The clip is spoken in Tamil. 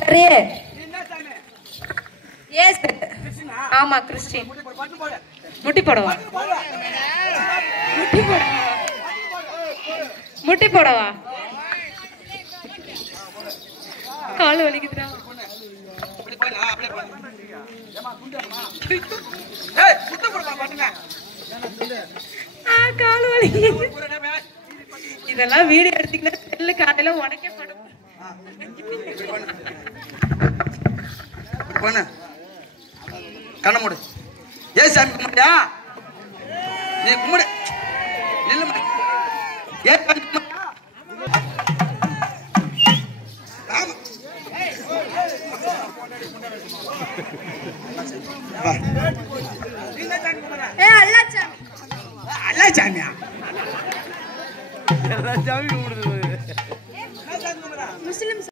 சரி எஸ் ஆமா கிறிஸ்டின் முட்டி போடவா முட்டி போடவா கால் வலிக்குதுடா கால் வலிக்குது இதெல்லாம் வீடியோ எடுத்தீங்கன்னா செல்லு காலையில உடைக்கப்படும் கண்ண மூடு ஏ சாமி கும்பிட்டியா நீ கும்பிடு நில்லு ஏ சாமி அல்லா சாமியா எல்லா சாமி கும்பிடுது முஸ்லிம்